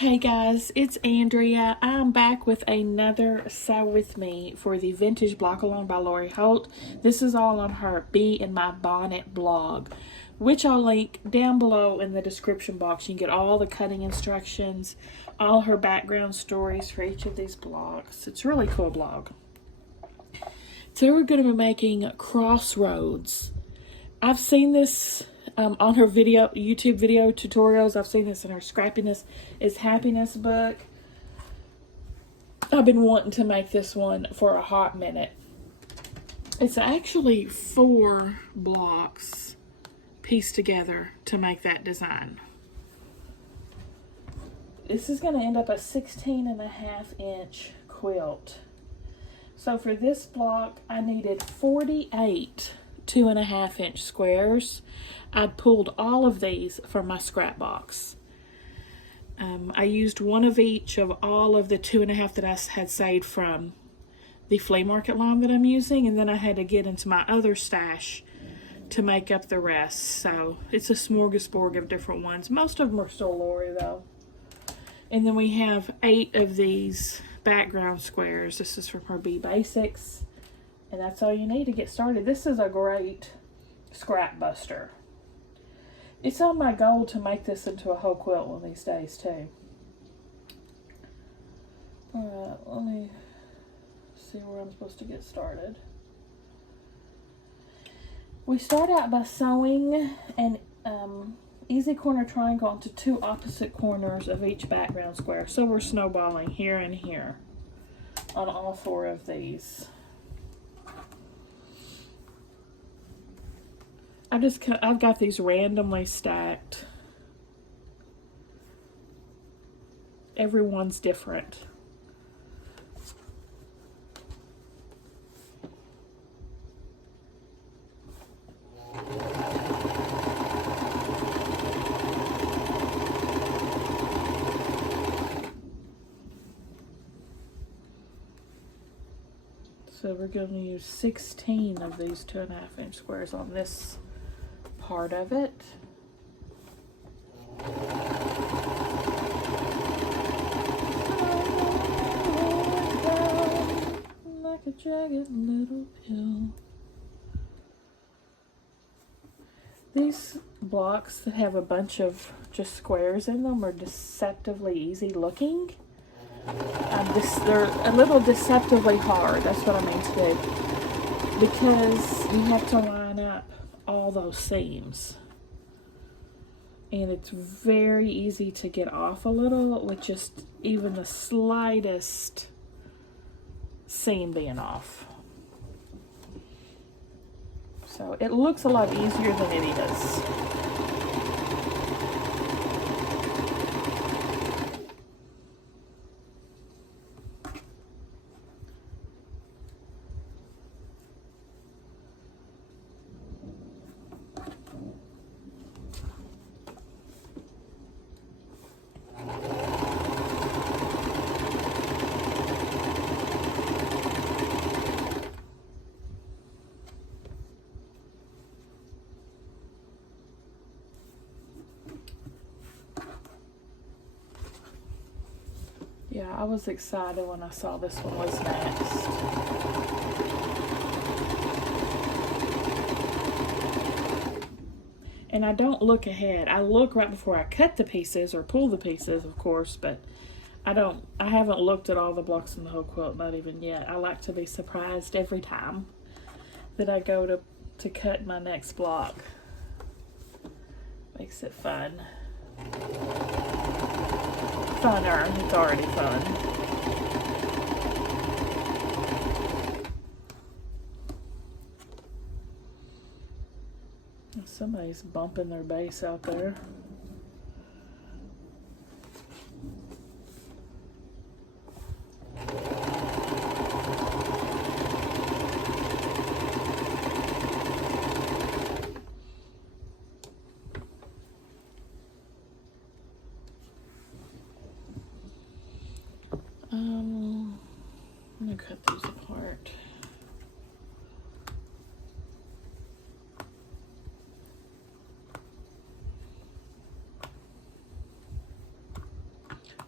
Hey guys, it's Andrea. I'm back with another Sew With Me for the Vintage Block Along by Lori Holt. This is all on her Bee in My Bonnet blog, which I'll link down below in the description box. You can get all the cutting instructions, all her background stories for each of these blocks. It's a really cool blog. Today we're going to be making Crossroads. I've seen this on her YouTube video tutorials. I've seen this in her Scrappiness is Happiness book. I've been wanting to make this one for a hot minute. It's actually 4 blocks pieced together to make that design. This is going to end up a 16.5-inch quilt. So for this block, I needed 48 2.5-inch squares. I'd pulled all of these from my scrap box. I used one of each of all of the 2.5 that I had saved from the flea market lawn that I'm using, and then I had to get into my other stash to make up the rest. So it's a smorgasbord of different ones. Most of them are still Lori though. And then we have 8 of these background squares. This is from her Bee Basics. And that's all you need to get started. This is a great scrap buster. It's on my goal to make this into a whole quilt one of these days too. Alright, let me see where I'm supposed to get started. We start out by sewing an easy corner triangle onto 2 opposite corners of each background square. So we're snowballing here and here on all 4 of these. I've got these randomly stacked. Everyone's different. So we're going to use 16 of these 2.5-inch squares on this part of it. Like a jagged little pill. These blocks that have a bunch of just squares in them are deceptively easy looking. They're a little deceptively hard. That's what I mean to do. Because you have to line up all those seams, and it's very easy to get off a little with just even the slightest seam being off. So it looks a lot easier than it is. Yeah, I was excited when I saw this one was next. And I don't look ahead. I look right before I cut the pieces or pull the pieces, of course, but I haven't looked at all the blocks in the whole quilt, not even yet. I like to be surprised every time that I go to cut my next block. Makes it fun. Funner. It's already fun. Somebody's bumping their bass out there. I'm gonna cut these apart.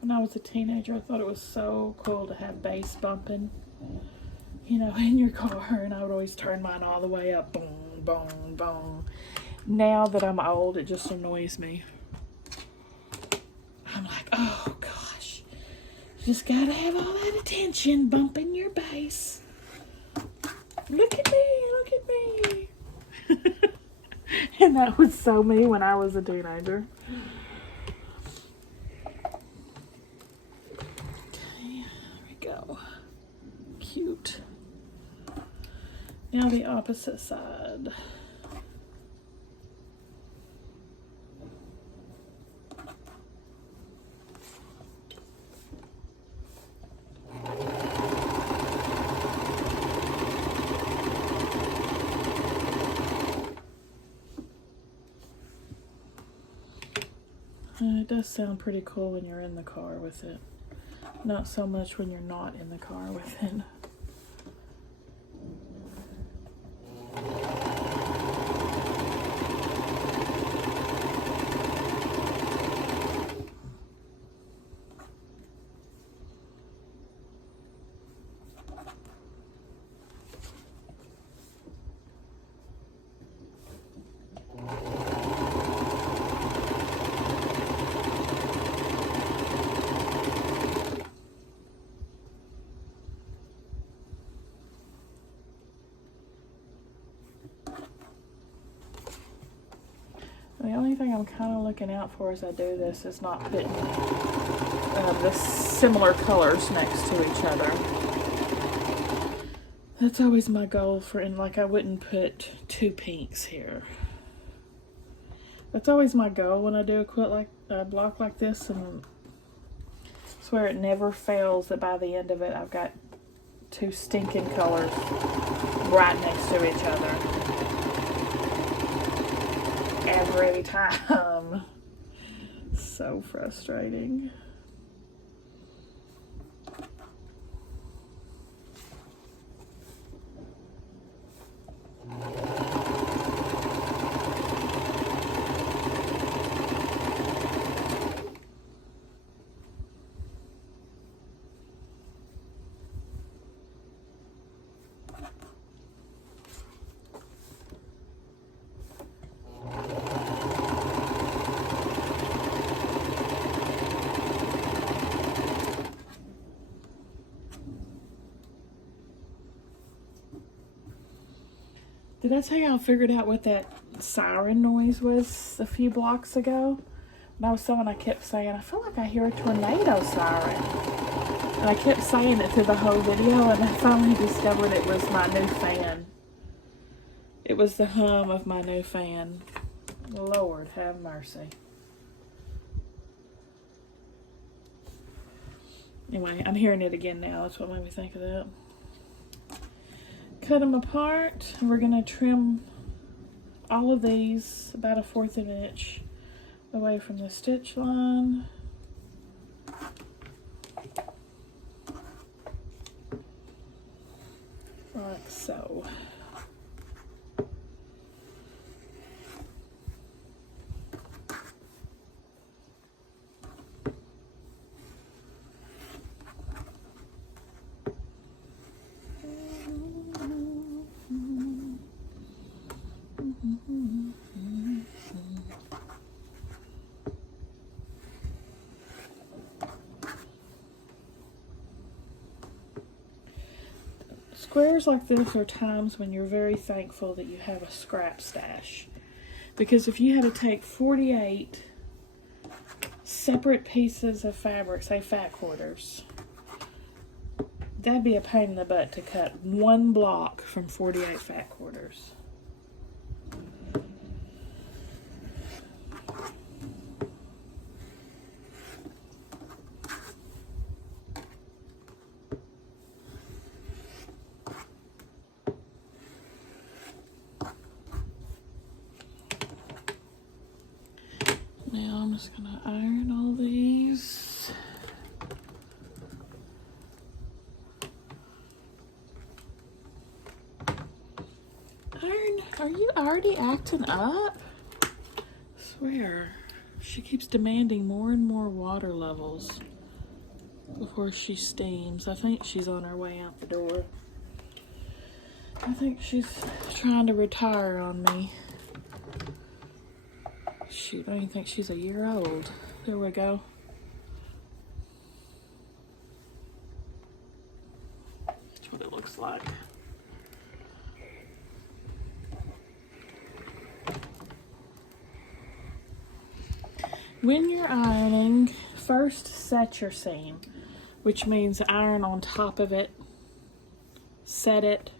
When I was a teenager, I thought it was so cool to have bass bumping, you know, in your car, and I would always turn mine all the way up, boom, boom, boom. Now that I'm old, it just annoys me. I'm like, oh gosh, you just gotta have all that attention bumping your bass. Look at me, look at me. And that was so me when I was a teenager. Okay, there we go. Cute. Now the opposite side. It does sound pretty cool when you're in the car with it. Not so much when you're not in the car with it. The only thing I'm kind of looking out for as I do this is not putting the similar colors next to each other. That's always my goal for, and like I wouldn't put two pinks here. That's always my goal when I do a quilt like a block like this, and I swear it never fails that by the end of it I've got two stinking colors right next to each other. Every time. So frustrating. Did I tell you I figured out what that siren noise was a few blocks ago? When I was sewing, I kept saying, I feel like I hear a tornado siren. And I kept saying it through the whole video, and I finally discovered it was my new fan. It was the hum of my new fan. Lord have mercy. Anyway, I'm hearing it again now. That's what made me think of that. Cut them apart, and we're going to trim all of these about 1/4 of an inch away from the stitch line. Like so. Squares like this are times when you're very thankful that you have a scrap stash. Because if you had to take 48 separate pieces of fabric, say fat quarters, that'd be a pain in the butt to cut one block from 48 fat quarters. Now I'm just going to iron all these. Iron, are you already acting up? I swear, she keeps demanding more and more water levels. before she steams. I think she's on her way out the door. I think she's trying to retire on me. Shoot, I don't even think she's a year old. There we go. That's what it looks like. When you're ironing, first set your seam, which means iron on top of it, set it,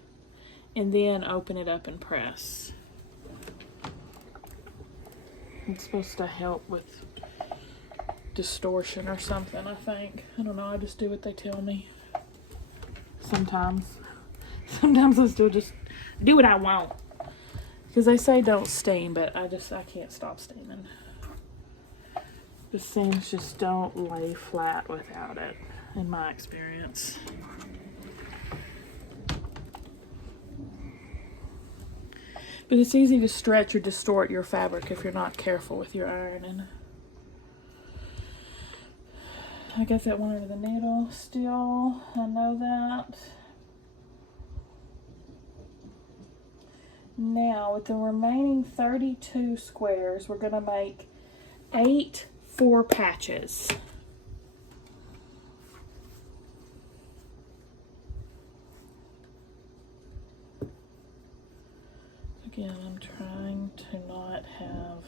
and then open it up and press. It's supposed to help with distortion or something, I think. I don't know, I just do what they tell me. Sometimes I still just do what I want. Because they say don't steam, but I can't stop steaming. The seams just don't lay flat without it, in my experience. But it's easy to stretch or distort your fabric if you're not careful with your ironing. I got that one under the needle still, I know that. Now, with the remaining 32 squares, we're gonna make 8 4 patches. Again, I'm trying to not have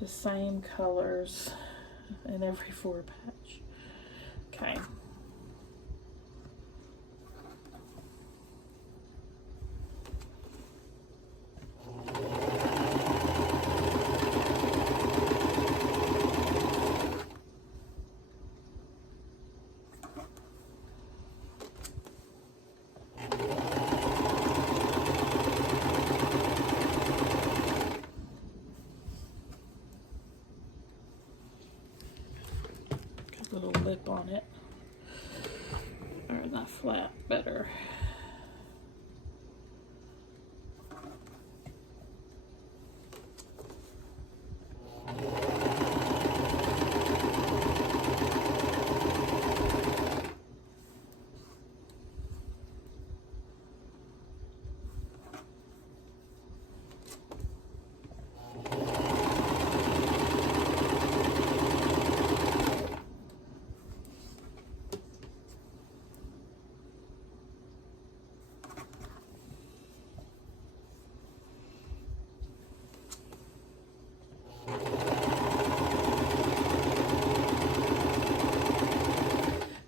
the same colors in every 4 patch. Okay. Little lip on it, or not flat, better.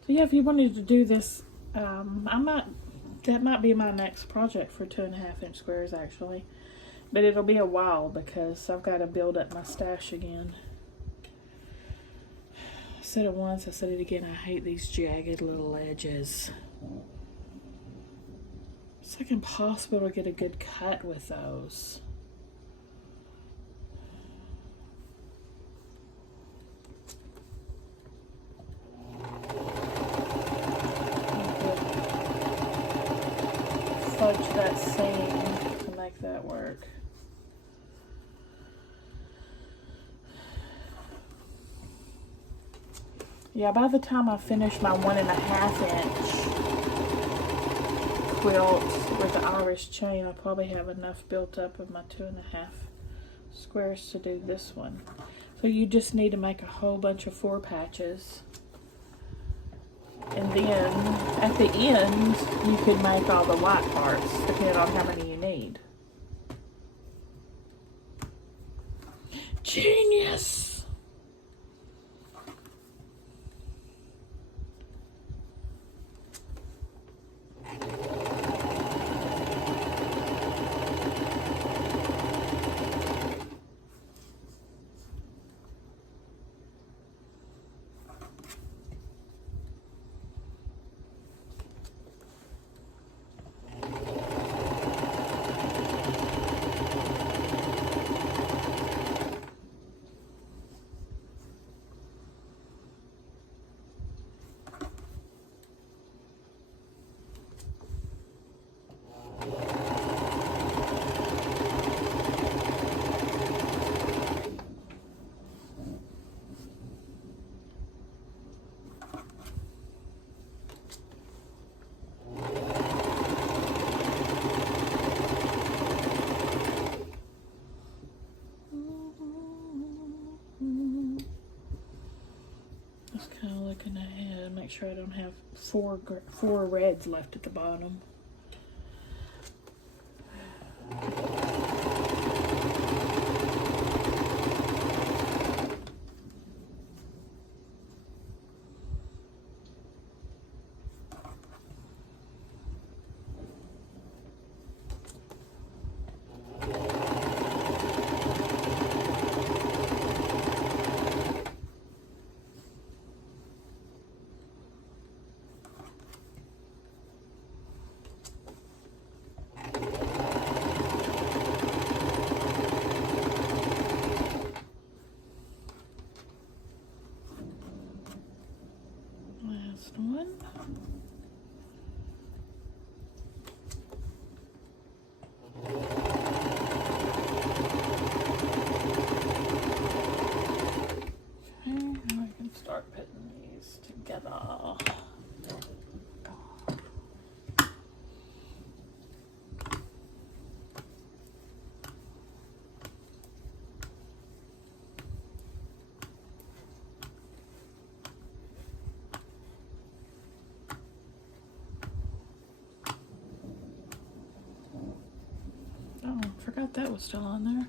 Yeah, if you wanted to do this, that might be my next project for 2.5 inch squares actually. But it'll be a while because I've got to build up my stash again. I said it once, I said it again, I hate these jagged little edges. It's like impossible to get a good cut with those. Fudge that seam to make that work. Yeah, by the time I finish my 1.5 inch quilt with the Irish chain, I'll probably have enough built up of my 2.5 squares to do this one. So you just need to make a whole bunch of 4 patches. And then at the end, you could make all the white parts, depending on how many you need. Genius! Just kind of looking ahead, make sure I don't have four reds left at the bottom. Last one. Okay, now I can start putting these together. Oh, forgot that was still on there.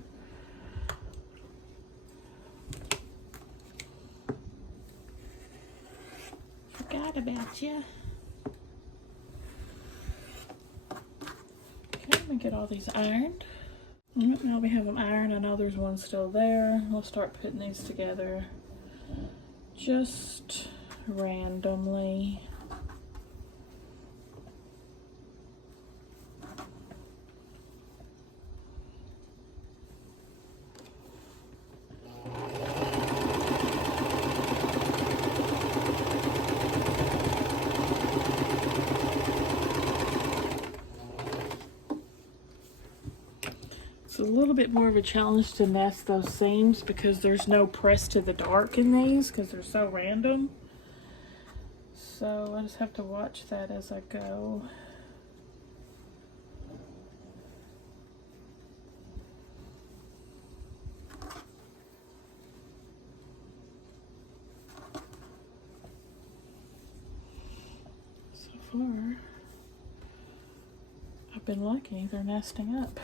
Forgot about you. Okay, let me get all these ironed. Now we have them ironed. I know there's one still there. We'll start putting these together just randomly. It's a little bit more of a challenge to nest those seams because there's no press to the dark in these because they're so random. So I just have to watch that as I go. So far, I've been lucky. They're nesting up.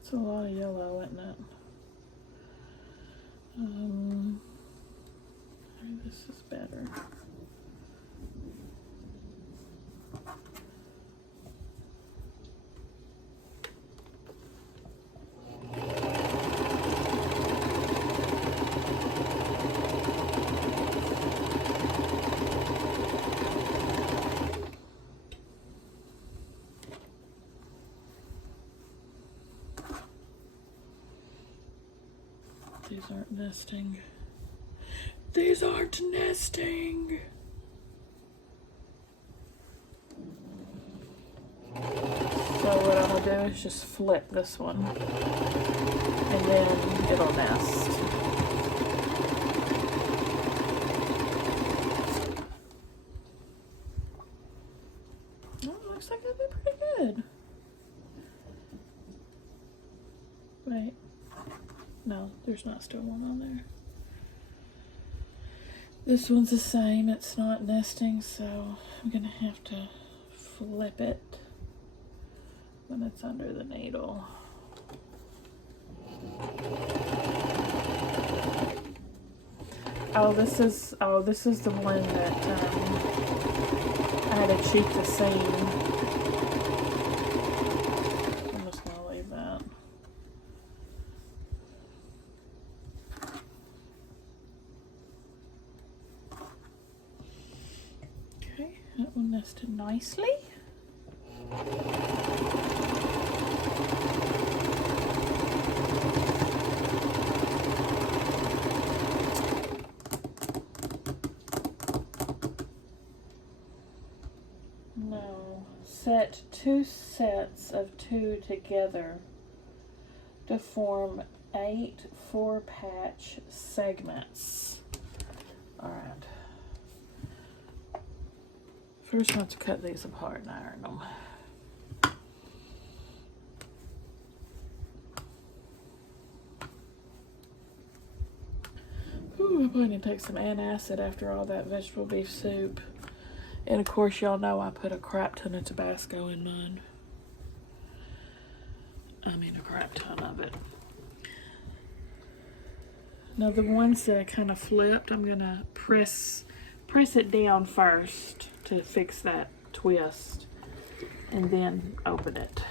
It's a lot of yellow, isn't it? Maybe this is better. These aren't nesting. These aren't nesting. So what I'm gonna do is just flip this one and then it'll nest. Oh, looks like it'll be pretty good. Wait. No, there's not still one on there. This one's the same, it's not nesting, so I'm gonna have to flip it when it's under the needle. This is the one that I had to cheat the seam. I'm just gonna leave that. Okay, that one nested nicely. No, set 2 sets of 2 together to form 8 4-patch segments. All right. First, I have to cut these apart and iron them. Ooh, I'm going to take some antacid after all that vegetable beef soup. And of course, y'all know I put a crap ton of Tabasco in mine. I mean, a crap ton of it. Now, the ones that I kind of flipped, I'm going to press it down first to fix that twist, and then open it.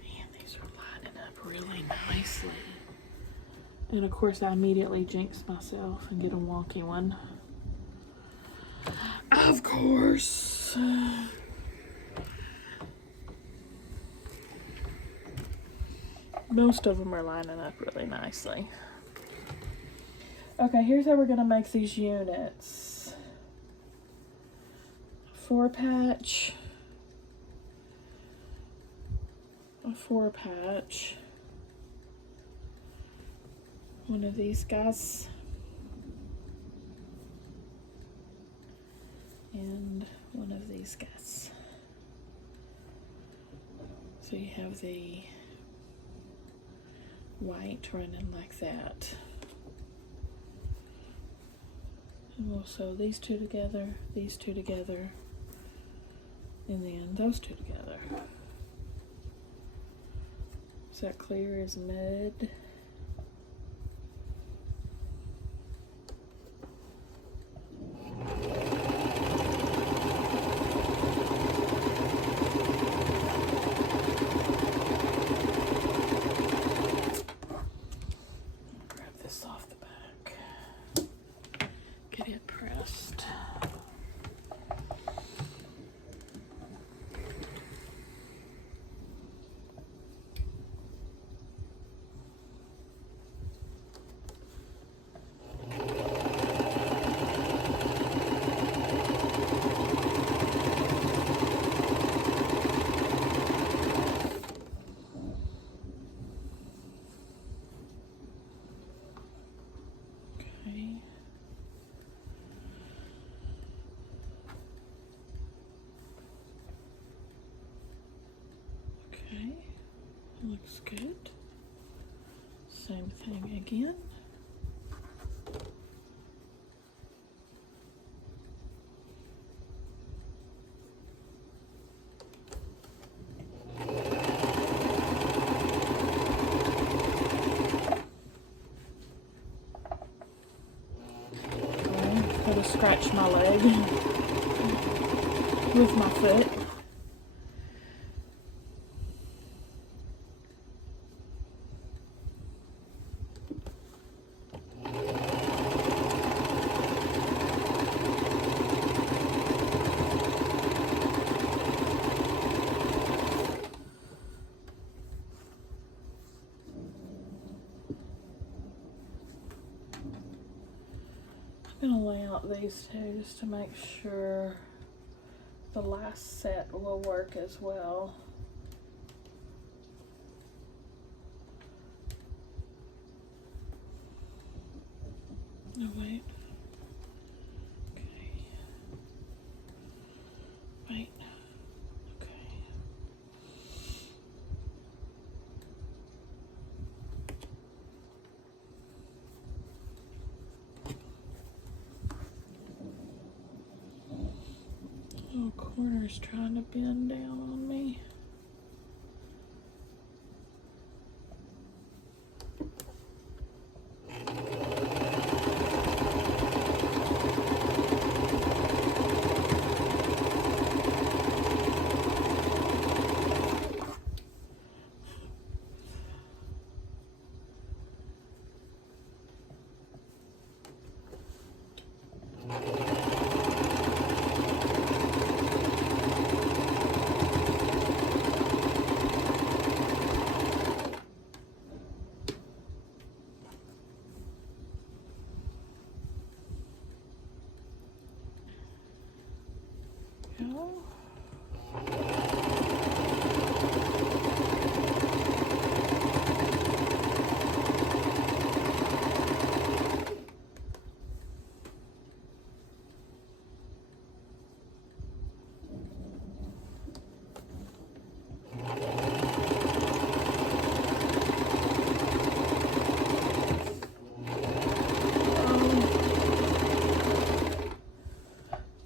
Man, these are lining up really nicely. And of course, I immediately jinx myself and get a wonky one. Of course. Most of them are lining up really nicely. Okay, here's how we're going to make these units. 4-patch. A 4-patch. One of these guys. And one of these guys. So you have the white running like that. And we'll sew these 2 together, these 2 together, and then those 2 together. Is that clear as mud? Okay, looks good. Same thing again. I'm going to scratch my leg with my foot. I'm going to lay out these 2 just to make sure the last set will work as well. No, wait. Okay. Wait. Okay. Oh, cool. corner's trying to bend down on me.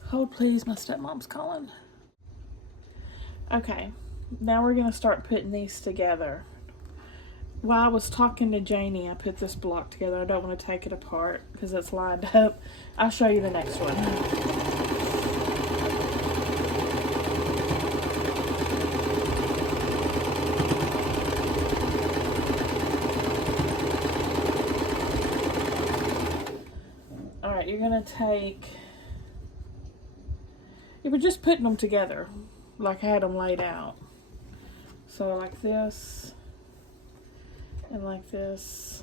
Hold please, my stepmom's calling. Okay, now we're gonna start putting these together. While I was talking to Janie, I put this block together. I don't want to take it apart because it's lined up. I'll show you the next one. Alright, you're gonna take... You were just putting them together, like I had them laid out. So like this, and like this,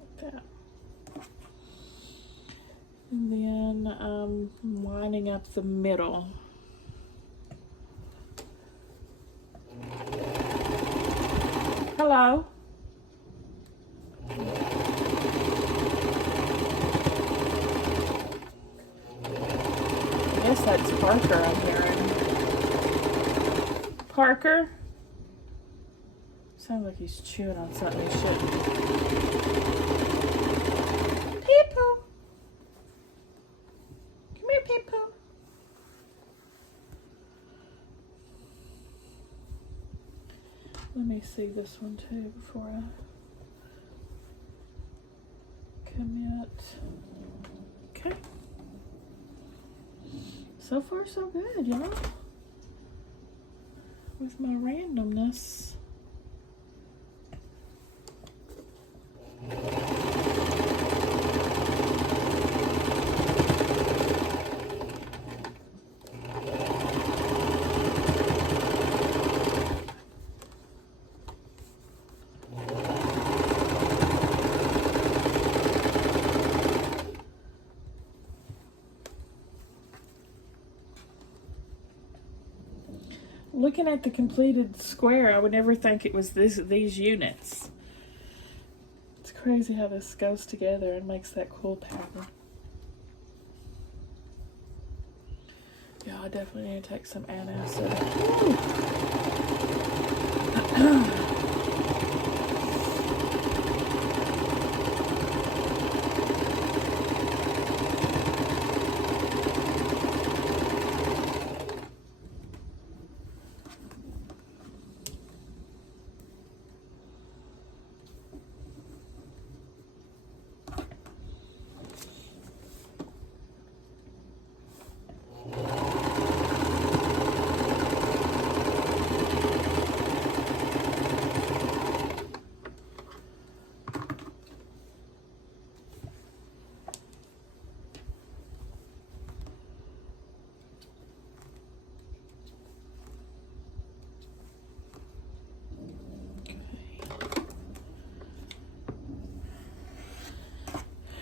like that. And then I'm lining up the middle. Hello? I guess that's Parker I'm hearing. Parker? Sounds like he's chewing on something he shouldn't. Peep-poo! Come here, Peep-poo. Let me see this one too before I commit. Okay. So far, so good, y'all. With my randomness. Looking at the completed square, I would never think it was these units. It's crazy how this goes together and makes that cool pattern. Yeah, I definitely need to take some antacid.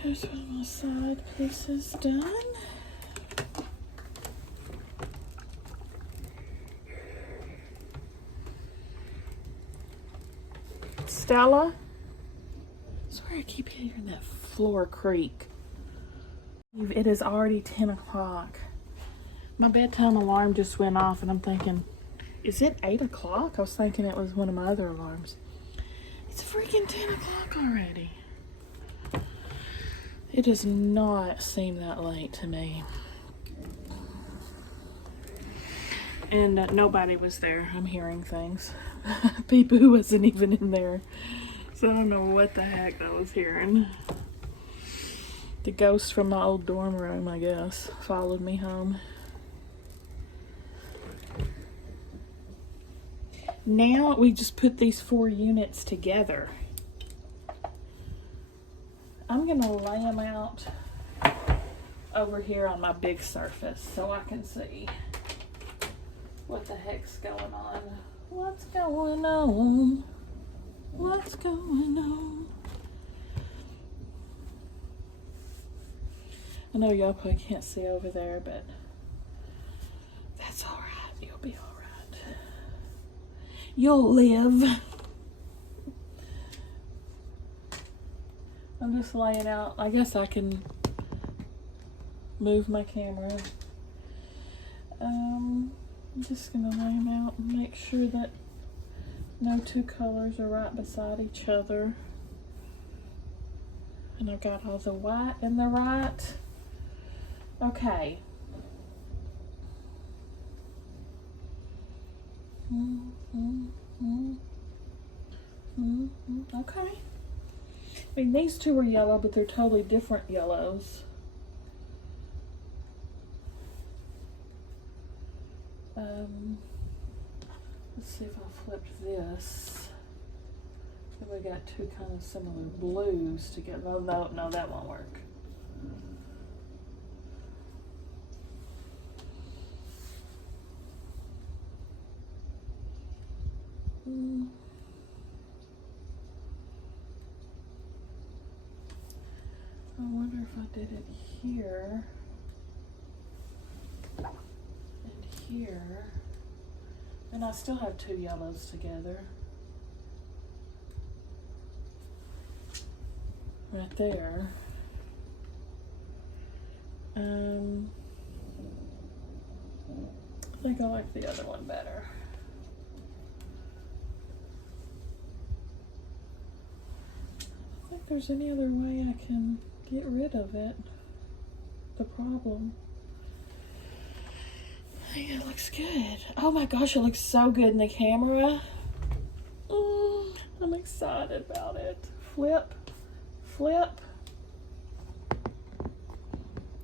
Here's one of my side pieces done. Stella? Sorry, I keep hearing that floor creak. It is already 10 o'clock. My bedtime alarm just went off and I'm thinking, is it 8 o'clock? I was thinking it was one of my other alarms. It's freaking 10 o'clock already. It does not seem that late to me. And nobody was there. I'm hearing things. People wasn't even in there. So I don't know what the heck I was hearing. The ghost from my old dorm room, I guess, followed me home. Now we just put these 4 units together. I'm gonna lay them out over here on my big surface so I can see what the heck's going on. What's going on? What's going on? I know y'all probably can't see over there, but that's all right. You'll be all right. You'll live. I'm just laying out. I guess I can move my camera. I'm just gonna lay them out and make sure that no 2 colors are right beside each other. And I've got all the white in the right. Okay. Okay. I mean, these 2 are yellow, but they're totally different yellows. Let's see if I flipped this. Then we got 2 kind of similar blues together. No, that won't work. I wonder if I did it here and here, and I still have 2 yellows together. Right there. I think I like the other one better. I don't think there's any other way I can get rid of it. The problem. I think it looks good. Oh my gosh, it looks so good in the camera. I'm excited about it. Flip.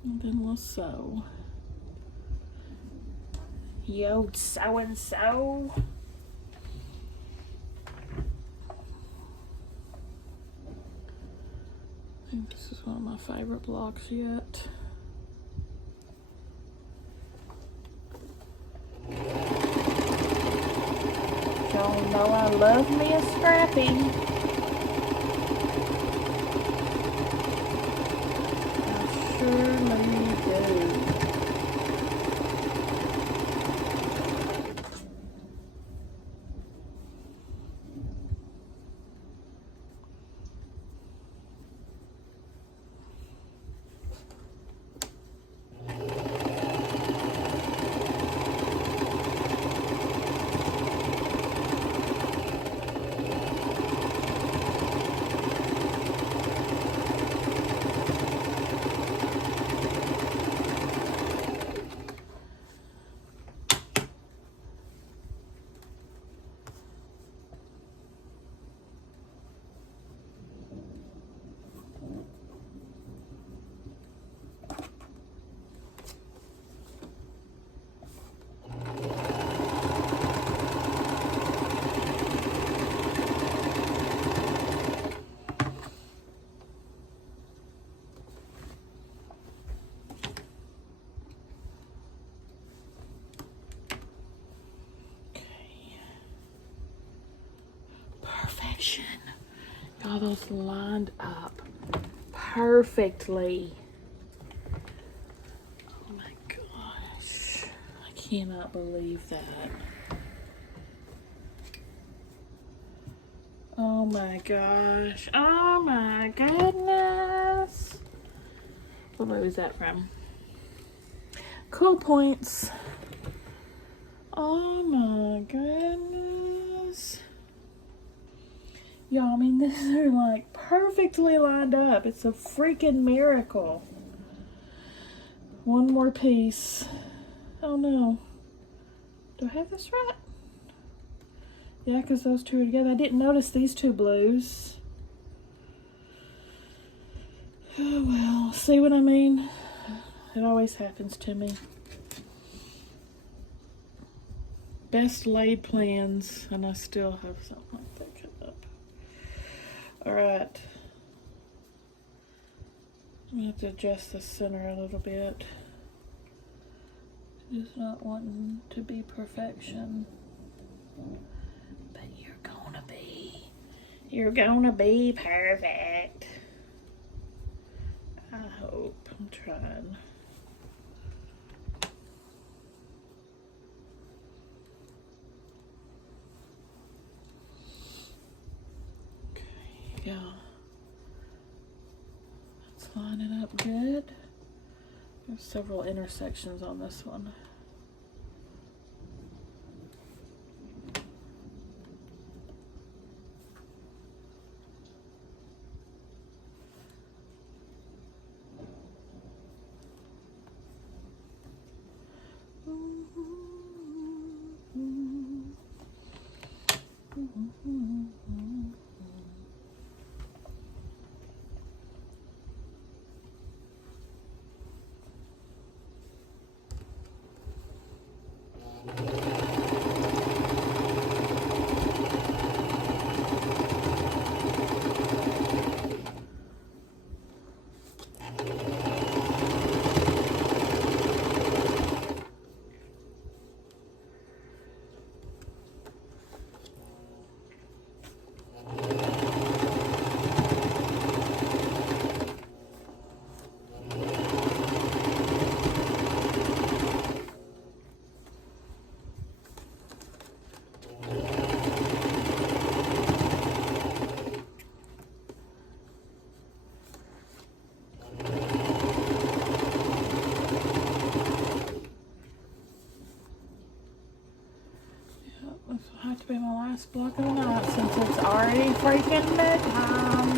And then we'll sew. Yo, so and so. I think this is one of my favorite blocks yet. Y'all know I love me a scrappy. I surely do. All those lined up perfectly. Oh my gosh. I cannot believe that. Oh my gosh. Oh my goodness. What movie was that from? Cool Points. Oh my goodness. Y'all, I mean, these are like perfectly lined up. It's a freaking miracle. One more piece. Oh no. Do I have this right? Yeah, because those two are together. I didn't notice these two blues. Oh well, see what I mean? It always happens to me. Best laid plans, and I still have something like that come up. Alright. I'm going to have to adjust the center a little bit. Just not wanting to be perfection. But you're gonna be. You're gonna be perfect. I hope. I'm trying. Okay, yeah. Let's line it up good. There's several intersections on this one. Have to be my last block of the night since it's already freaking bedtime.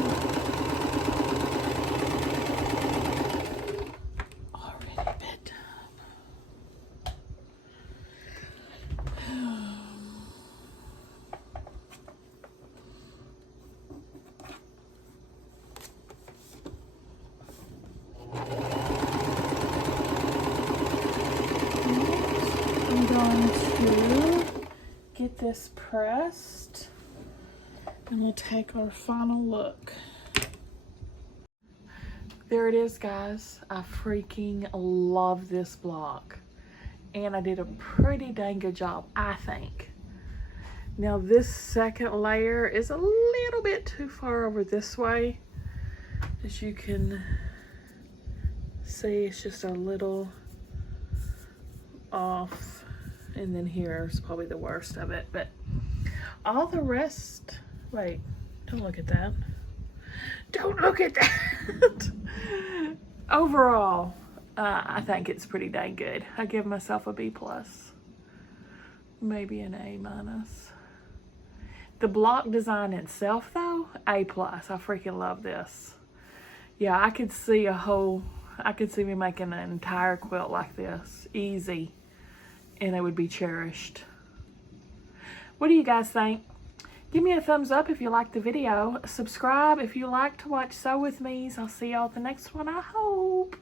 Already bedtime. I'm going to get this pressed and we'll take our final look. There it is, guys. I freaking love this block and I did a pretty dang good job, I think. Now this second layer is a little bit too far over this way. As you can see, it's just a little off. And then here's probably the worst of it, but all the rest, wait, don't look at that. Don't look at that. Overall, I think it's pretty dang good. I give myself a B+, maybe an A-. The block design itself though, A+. I freaking love this. Yeah, I could see me making an entire quilt like this, easy. And it would be cherished. What do you guys think? Give me a thumbs up if you liked the video. Subscribe if you like to watch Sew With Me's. I'll see y'all at the next one, I hope.